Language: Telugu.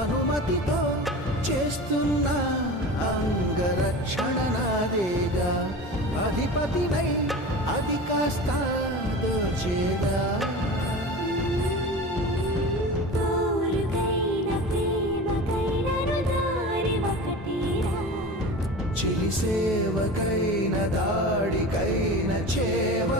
అనుమతితో చేస్తున్న అంగరక్షణ నాదేగా, అధిపతినై అది కాస్త దోచేగా. చిలి సేవకైన దాడికైన చేవ